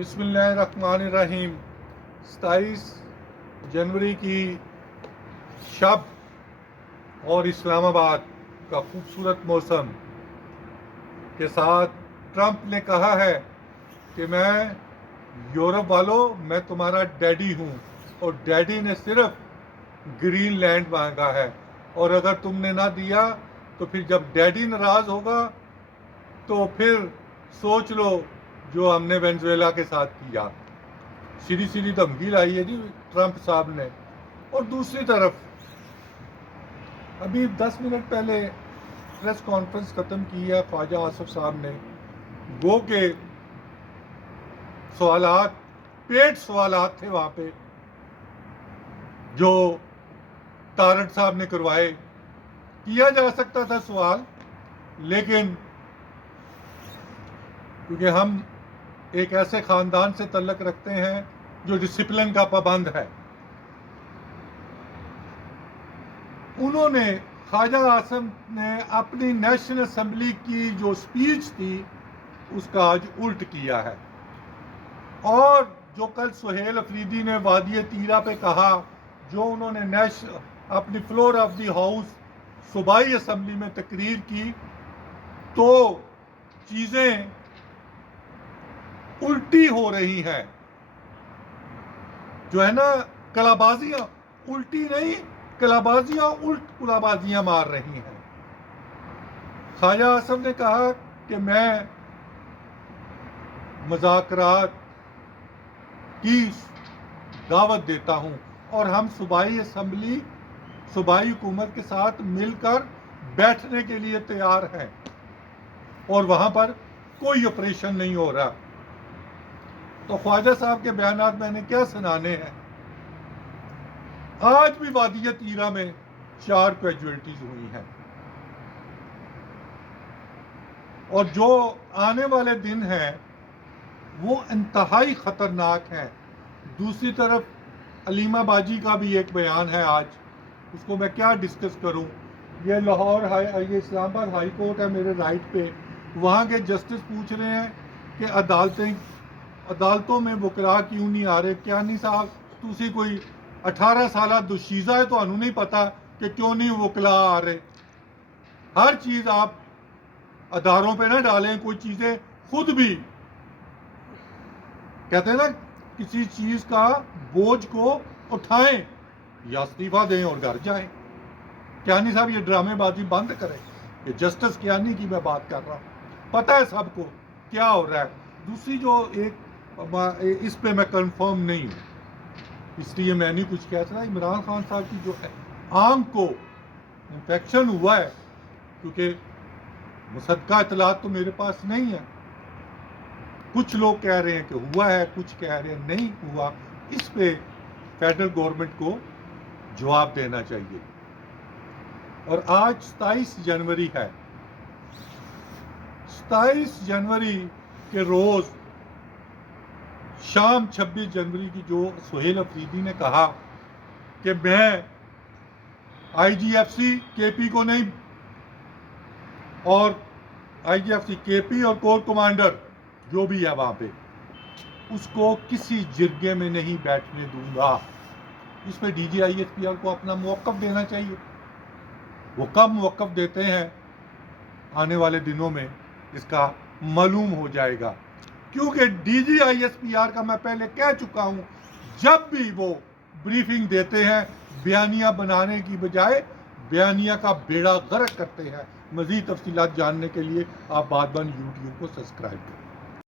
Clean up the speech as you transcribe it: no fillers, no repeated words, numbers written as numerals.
بسم اللہ الرحمن الرحیم 27 جنوری کی شب اور اسلام آباد کا خوبصورت موسم کے ساتھ ٹرمپ نے کہا ہے کہ میں یورپ والوں میں تمہارا ڈیڈی ہوں اور ڈیڈی نے صرف گرین لینڈ مانگا ہے اور اگر تم نے نہ دیا تو پھر جب ڈیڈی ناراض ہوگا تو پھر سوچ لو جو ہم نے وینزویلا کے ساتھ کیا. سیدھی سیدھی دھمکی لائی ہے جی ٹرمپ صاحب نے. اور دوسری طرف ابھی 10 منٹ پہلے پریس کانفرنس ختم کی ہے خواجہ آصف صاحب نے. گو کے سوالات پیٹ سوالات تھے وہاں پہ جو تارڑ صاحب نے کروائے. کیا جا سکتا تھا سوال لیکن کیونکہ ہم ایک ایسے خاندان سے تعلق رکھتے ہیں جو ڈسپلن کا پابند ہے. انہوں نے خواجہ آصف نے اپنی نیشنل اسمبلی کی جو سپیچ تھی اس کا آج الٹ کیا ہے. اور جو کل سہیل افریدی نے وادی تیرا پہ کہا جو انہوں نے اپنی فلور آف دی ہاؤس صوبائی اسمبلی میں تقریر کی تو چیزیں الٹی ہو رہی ہیں. جو ہے نا کلابازیاں الٹی نہیں کلابازیاں الٹ کلابازیاں مار رہی ہیں. خواجہ آصف نے کہا کہ میں مذاکرات کی دعوت دیتا ہوں اور ہم صوبائی اسمبلی صوبائی حکومت کے ساتھ مل کر بیٹھنے کے لیے تیار ہیں اور وہاں پر کوئی آپریشن نہیں ہو رہا. تو خواجہ صاحب کے بیانات میں نے کیا سنانے ہیں. آج بھی وادی تیرا میں 4 کیجویلٹیز ہوئی ہیں اور جو آنے والے دن ہیں وہ انتہائی خطرناک ہیں. دوسری طرف علیمہ باجی کا بھی ایک بیان ہے آج. اس کو میں کیا ڈسکس کروں. یہ لاہور یہ اسلام آباد ہائی کورٹ ہے میرے رائٹ پہ. وہاں کے جسٹس پوچھ رہے ہیں کہ عدالتوں میں وکلا کیوں نہیں آ رہے. کیا نہیں صاحب تسی کوئی 18 سالہ دوشیزہ ہے تو انہوں نہیں پتا کہ کیوں نہیں وکلا آ رہے. ہر چیز آپ اداروں پہ نہ ڈالیں. کوئی چیزیں خود بھی کہتے ہیں نا کسی چیز کا بوجھ کو اٹھائیں یا استعفیٰ دیں اور گھر جائیں. کیانی صاحب یہ ڈرامے بازی بند کریں. یہ جسٹس کیانی کی میں بات کر رہا ہوں. پتہ ہے سب کو کیا ہو رہا ہے. دوسری جو ایک اس پہ میں کنفرم نہیں ہوں اس لیے میں نہیں کچھ کہتا. عمران خان صاحب کی جو آنکھ کو انفیکشن ہوا ہے کیونکہ مصدقہ اطلاعات تو میرے پاس نہیں ہے. کچھ لوگ کہہ رہے ہیں کہ ہوا ہے کچھ کہہ رہے ہیں نہیں ہوا. اس پہ فیڈرل گورنمنٹ کو جواب دینا چاہیے. اور آج 27 جنوری ہے. 27 جنوری کے روز شام 26 جنوری کی جو سہیل افریدی نے کہا کہ میں آئی جی ایف سی کے پی کو نہیں اور آئی جی ایف سی کے پی اور کور کمانڈر جو بھی ہے وہاں پہ اس کو کسی جرگے میں نہیں بیٹھنے دوں گا. اس پہ D G I S P R کو اپنا موقف دینا چاہیے. وہ کب موقف دیتے ہیں آنے والے دنوں میں اس کا معلوم ہو جائے گا. کیونکہ D G I S P R کا میں پہلے کہہ چکا ہوں جب بھی وہ بریفنگ دیتے ہیں بیانیہ بنانے کی بجائے بیانیہ کا بیڑا غرق کرتے ہیں. مزید تفصیلات جاننے کے لیے آپ بات بن یوٹیوب کو سبسکرائب کریں.